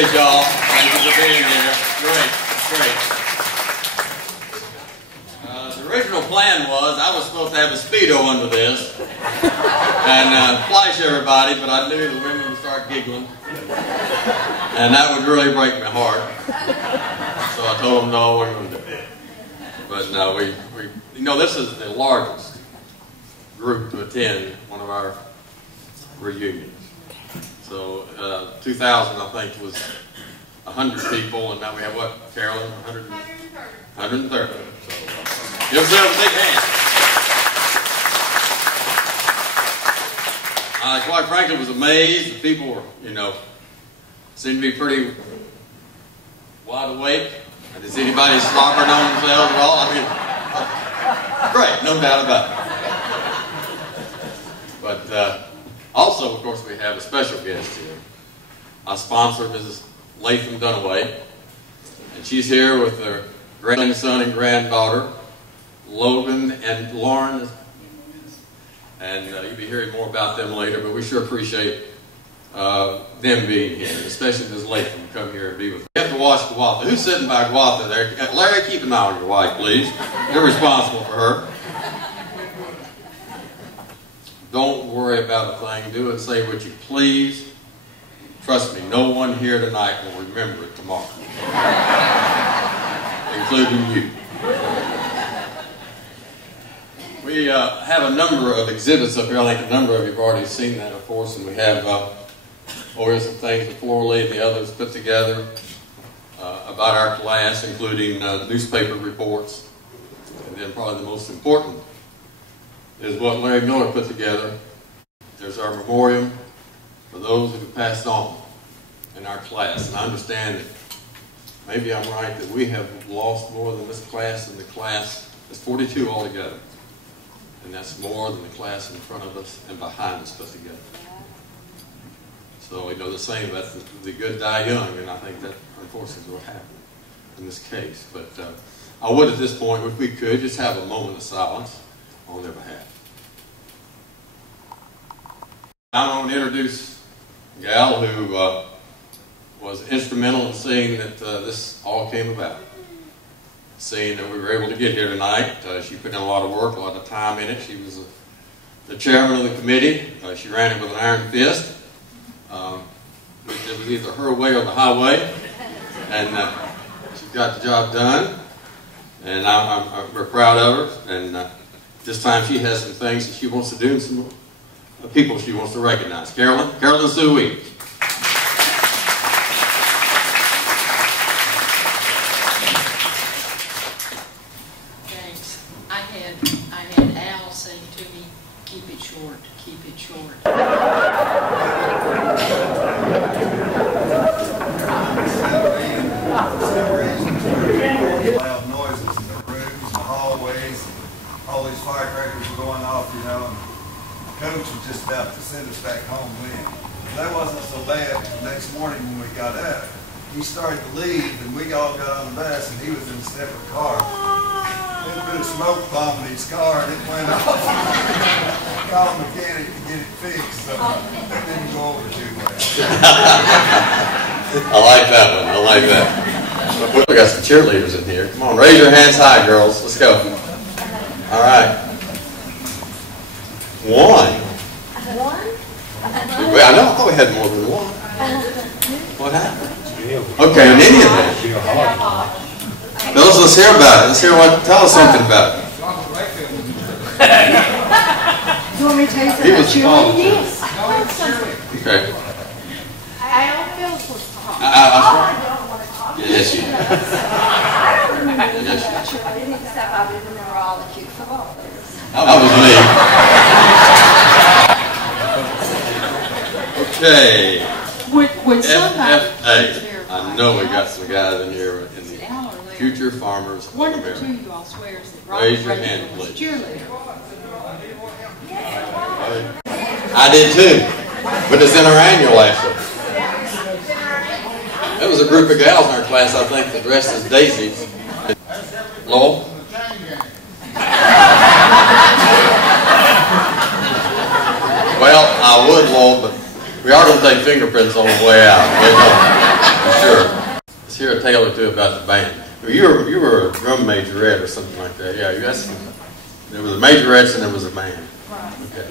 appreciate y'all. Thank you for being here. Great, great. The original plan was I was supposed to have a Speedo under this and flash everybody, but I knew the women would start giggling. And that would really break my heart. So I told them, no, we're going to do it. But no, you know, this is the largest group to attend one of our reunions. So 2000, I think, was 100 people, and now we have what, Carolyn? 130. So give yourselves a big hand. Quite frankly, I was amazed. The people were, you know, seemed to be pretty wide awake. Is anybody slobbering on themselves at all? I mean, great, no doubt about it. But also, of course, we have a special guest here. Our sponsor, Mrs. Lathaway-Dunaway, and she's here with her grandson and granddaughter, Logan and Lauren. And you'll be hearing more about them later, but we sure appreciate them being here, especially Ms. Latham come here and be with us. You have to watch Guatha. Who's sitting by Guatha there? Larry, keep an eye on your wife, please. You're responsible for her. Don't worry about a thing. Do it, say what you please. Trust me, no one here tonight will remember it tomorrow, including you. We have a number of exhibits up here. I think a number of you have already seen that, of course, and we have here's some things that Floralee and the others put together about our class, including newspaper reports. And then probably the most important is what Larry Miller put together. There's our memoriam for those who have passed on in our class. And I understand that maybe I'm right that we have lost more than this class, and the class is 42 altogether. And that's more than the class in front of us and behind us put together. So, you know, the saying that the good die young, and I think that unfortunately will happen in this case. But I would at this point, if we could, just have a moment of silence on their behalf. I want to introduce a gal who was instrumental in seeing that this all came about. Seeing that we were able to get here tonight. She put in a lot of work, a lot of time in it. She was the chairman of the committee. She ran it with an iron fist. It was either her way or the highway. And she got the job done. And we're proud of her. And this time she has some things that she wants to do and some people she wants to recognize. Carolyn Sue. He started to leave, and we all got on the bus, and he was in a separate car. They put a smoke bomb in his car, and it went off. Called a mechanic to get it fixed, so it didn't go over too well. I like that one. I like that. We got some cheerleaders in here. Come on, raise your hands high, girls. Let's go. All right. One. I know. I thought we had more than one. What happened? Okay, in any event. Bills, let's hear about it. Let's hear tell us something about it. You want me to tell you something about cheerleading? Yes. Okay. Al Phillips was talking. I don't want to talk. Yes, you do. I don't remember anything about cheerleading except I remember all the cute football players. That was me. Okay. Would somebody... FFA. I know we got some guys in here in the Future Farmers of One of America. the two you all swears that Raise your hand, was please. cheerleader. I did too, but it's in our annual actually. There was a group of gals in our class, I think, that dressed as daisies. Lowell? Well, I would, Lowell, but we are going to take fingerprints on the way out. Sure. Let's hear a tale or two about the band. You were a drum majorette or something like that. Yeah, there was a majorette and there was a band. Right. Okay.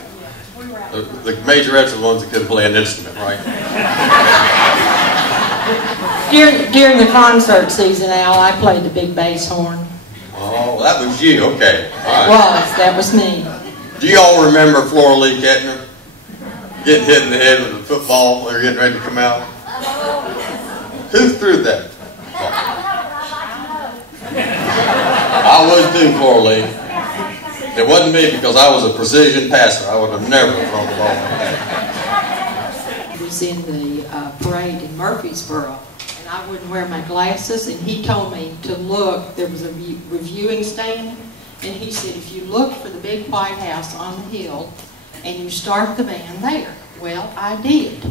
We were out. The majorettes are the ones that couldn't play an instrument, right? During the concert season, Al, I played the big bass horn. Oh, that was you. Okay. All right. That was me. Do you all remember Flora Lee Kettner getting hit in the head with a football when they were getting ready to come out? Who threw that? I was too, Flora Lee. It wasn't me because I was a precision passer. I would have never thrown the ball like that. He was in the parade in Murfreesboro, and I wouldn't wear my glasses, and he told me to look. There was a reviewing stand, and he said, if you look for the big White House on the hill, and you start the band there. Well, I did.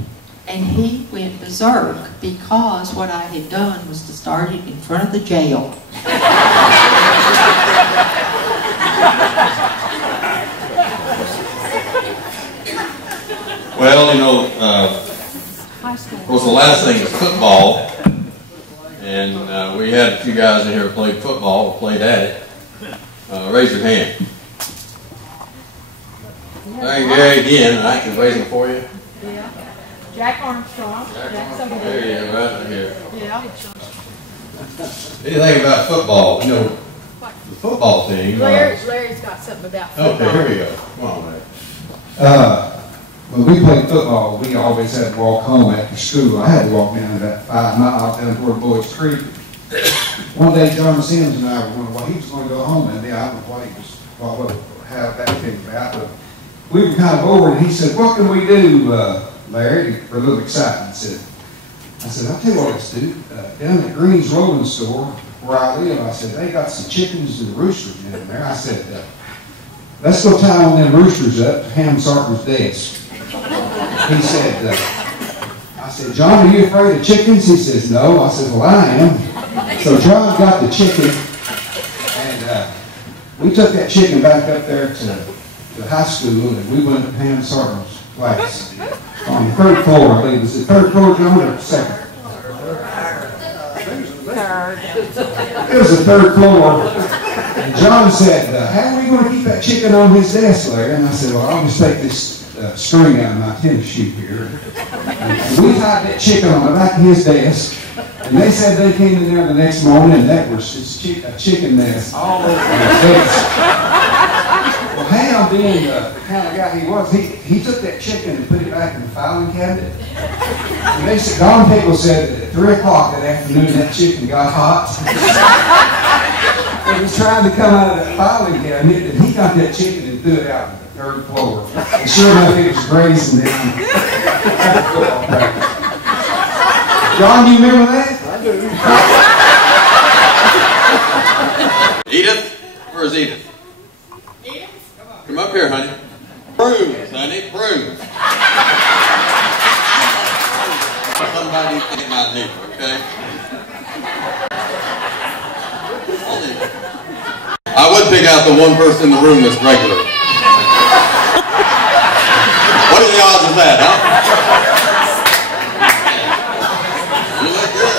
And he went berserk because what I had done was to start it in front of the jail. Well, you know, of course the last thing is football. And we had a few guys in here who played football, or played at it. Raise your hand. There you go again, and I can raise them for you. Yeah. Jack Armstrong. Jack's over There you go, right here. Yeah. Anything about football? You know, the football team. Larry's got something about football. Okay, here we go. Come on, man. When we played football, we always had to walk home after school. I had to walk down about 5 miles down toward Boyd's Creek. One day, John Sims and I were wondering why he was going to go home that day. I don't know how that came about, but we were kind of over, and he said, "What can we do, Larry?" For a little excitement. I said, "I'll tell you what let's do. Down at Green's Rolling Store, where I live," I said, "they got some chickens and roosters in there." I said, "Let's go tie on them roosters up to Ham Sarker's desk." He said, I said, "John, are you afraid of chickens?" He says, "No." I said, "Well, I am." So John got the chicken, and we took that chicken back up there to high school, and we went to Ham Sarker's place on the 3rd floor, I believe. Was it 3rd floor, John, or 2nd? It was the 3rd floor. And John said, "How are we going to keep that chicken on his desk, Larry?" And I said, "Well, I'll just take this string out of my tennis shoe here." And we tied that chicken on the back of his desk. And they said they came in there the next morning, and that was just a chicken nest all over his desk. Well, Ham, being the kind of guy he was, he took that chicken and put it back in the filing cabinet. And they said, Don Pickle said that at 3 o'clock that afternoon that chicken got hot. He was trying to come out of that filing cabinet, and he got that chicken and threw it out on the 3rd floor. And sure enough, it was grazing down at football practice. John, do you remember that? I do. Edith? Where's Edith? Edith? Come up here, honey. Prunes, honey, prunes. Somebody think my neighbor, okay? I would pick out the one person in the room that's regular. What are the odds of that, huh? You look good.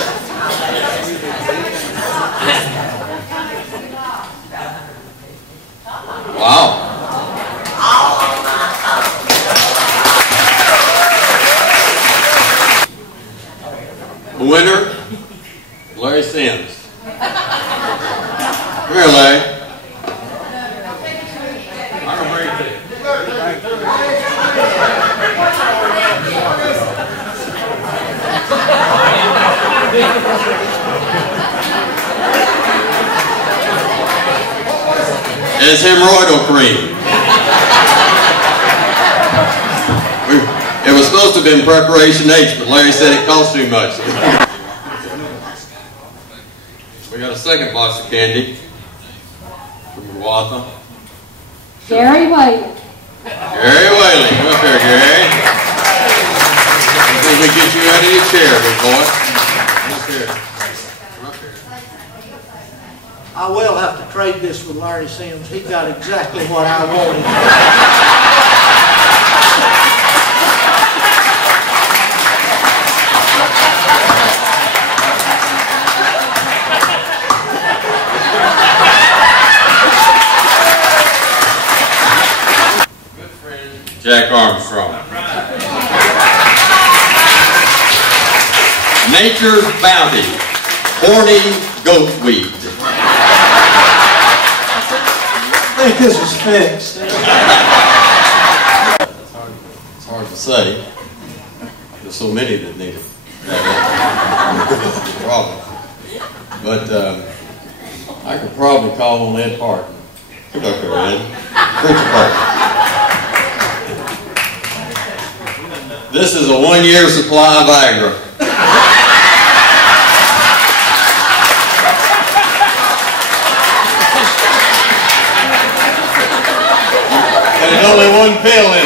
Wow. The winner, Larry Sims. Come here, Larry. It's hemorrhoidal cream. It was supposed to have been preparation H, but Larry said it cost too much. We got a second box of candy from Watha. Gary Whaley. Gary Whaley, come up here, Gary. Let me get you out of your chair, big boy. Come up here. Come up here. I will have to trade this with Larry Sims. He got exactly what I wanted. Jack Armstrong. Nature's Bounty, horny goat weed. I think this is fixed. It's hard to say. There's so many that need it. That's the problem. But I could probably call on Ed Parton. Come up here, Ed. Preacher Parton. This is a 1-year supply of Viagra. And there's only one pill in